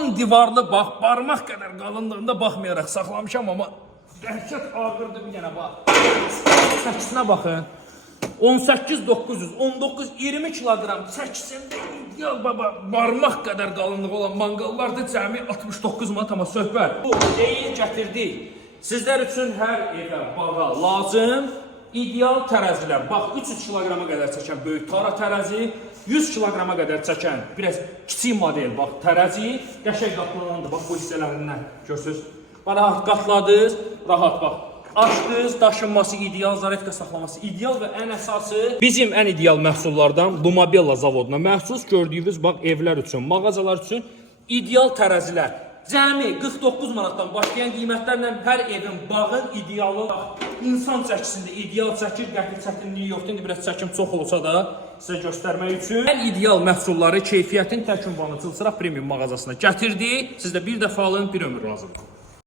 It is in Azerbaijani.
Kalın divarlı bax, barmaq qədər qalınlığında baxmayaraq saxlamışam, amma dəhşət ağırdır bir dənə bax. Çəkisinə baxın. 18-900, 19-20 kilogram çəkisində ideal baba barmaq qədər qalınlığı olan manqallarda cəmi 69 manat, amma söhbət. Bu deyil gətirdik. Sizlər üçün hər evə, bağa lazım ideal tərəzilər. Bax 300 kiloqrama qədər çəkən böyük tara tərəzi, 100 kiloqrama qədər çəkən biraz kiçik model bax tərəzi, qəşəng qatlanandır. Bax bu hissələrindən görürsüz. Rahat qatladınız, rahat bax. Açdınız, daşınması ideal, zaretka saxlaması ideal və ən əsası bizim ən ideal məhsullardan Lumabella zavoduna məxsus gördüyünüz bax evlər üçün, mağazalar üçün ideal tərəzilər. Cəmi 49 manatdan başlayan qiymətlərlə hər evin, bağın idealı insan çəkisində ideal çəkir, qəfil çətinliyi yoxdur. İndi biraz çəkim çox olsa da sizə göstərmək üçün ən ideal məhsulları keyfiyyətin tək ünvanı Çılçıraq Premium mağazasına gətirdik. Sizdə bir dəfə alın, bir ömür lazımdır.